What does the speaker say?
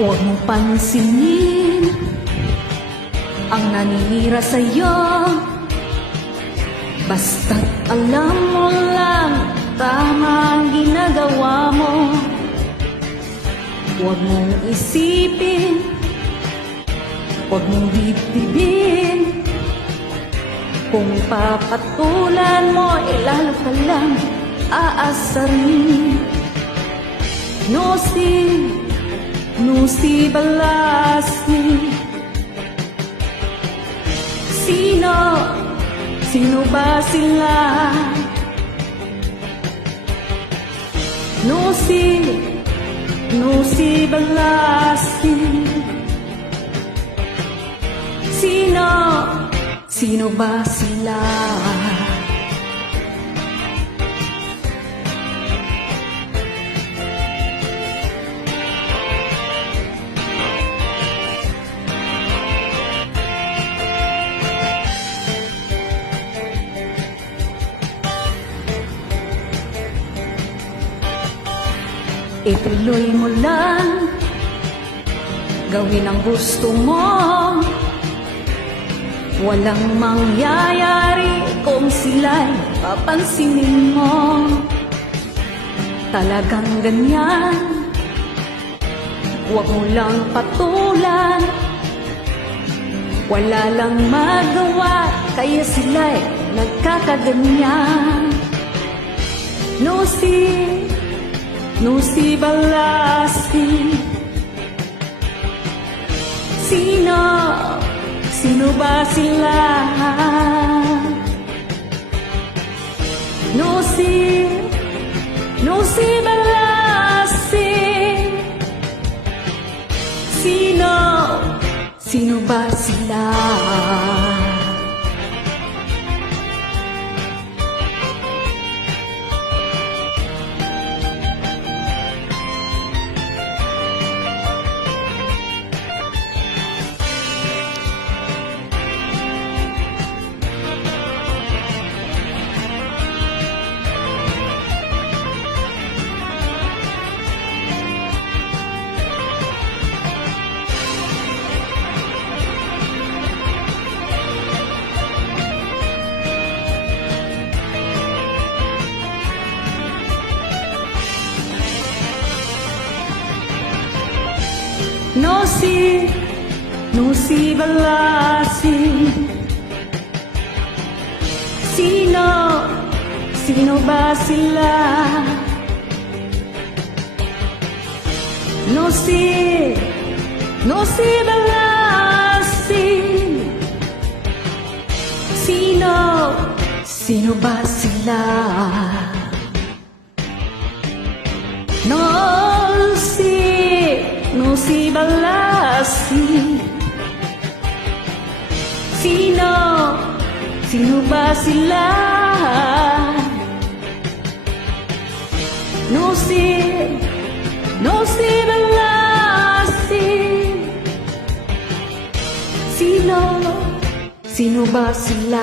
Huwag mong pansinin ang naninira sa'yo. Basta't alam mo lang tama ang ginagawa mo. Huwag mong isipin, huwag mong dibdibin. Kung papatulan mo, lalo ka lang aasarin. Nusi Balasni. Sino ba sila? Nusi Balasni. Sino ba sila? Ituloy mo lang, gawin ang gusto mo. Walang mangyayari kung sila'y papansinin mo. Talagang ganyan, huwag mo lang patulan. Wala lang magawa, kaya sila'y nagkakaganyan. Nusi Balasni. Sino ba sila? Nusi Balasni. Sino ba sila? Nusi Balasni. Sino ba sila? Nusi Balasni. Sino ba sila? Nusi Balasni. Sino ba sila? Nusi Balasni. Sino ba sila?